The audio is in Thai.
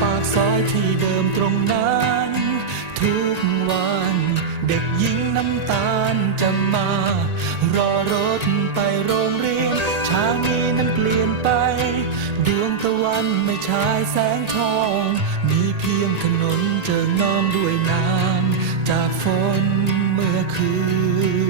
ปากซอยที่เดิมตรงนั้น ทุกวัน เด็กหญิงน้ำตาลจะมา รอรถไปโรงเรียนเช้านี้นั้นเปลี่ยนไป ดวงตะวันไม่ฉายแสงทอง มีเพียงถนนเจิงน้อมด้วยน้ำจากฝนเมื่อคืน